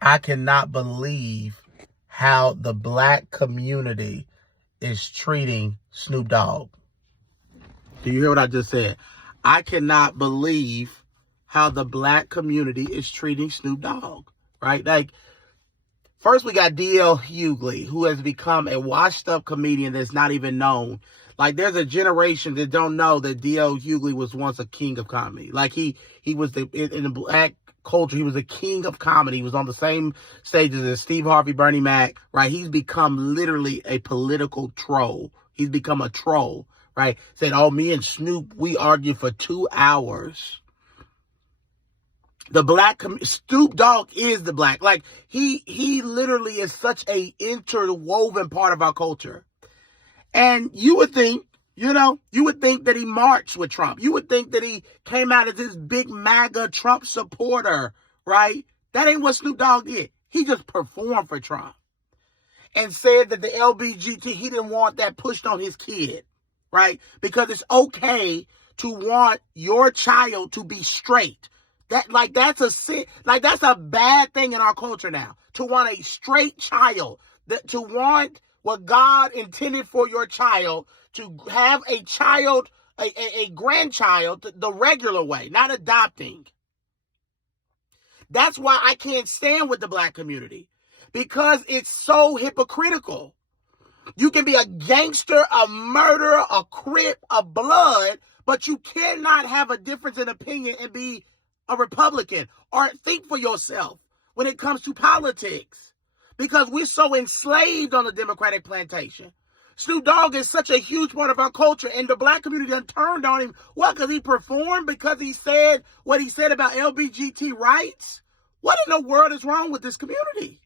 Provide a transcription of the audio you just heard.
I cannot believe how the black community is treating Snoop Dogg. Do you hear what I just said? I cannot believe how the black community is treating Snoop Dogg, right? Like, first we got D.L. Hughley, who has become a washed-up comedian that's not even known. Like, there's a generation that don't know that D.L. Hughley was once a king of comedy. Like, he was in the black culture, he was a king of comedy. He was on the same stages as Steve Harvey, Bernie Mac, right? He's become literally a political troll. He's become a troll, right? Said, oh, me and Snoop, we argued for 2 hours. The black, Snoop Dogg is the black. Like, he literally is such a interwoven part of our culture. And you would think, you would think that he marched with Trump. You would think that he came out as this big MAGA Trump supporter, right? That ain't what Snoop Dogg did. He just performed for Trump and said that the LBGT, he didn't want that pushed on his kid, right? Because it's okay to want your child to be straight. That's a bad thing in our culture now. To want a straight child, to want what God intended for your child, to have a child, a grandchild, the regular way, not adopting. That's why I can't stand with the black community, because it's so hypocritical. You can be a gangster, a murderer, a Crip, a blood, but you cannot have a difference in opinion and be a Republican or think for yourself when it comes to politics, because we're so enslaved on the Democratic plantation. Snoop Dogg is such a huge part of our culture, and the black community done turned on him. What, because he performed? Because he said what he said about LBGT rights? What in the world is wrong with this community?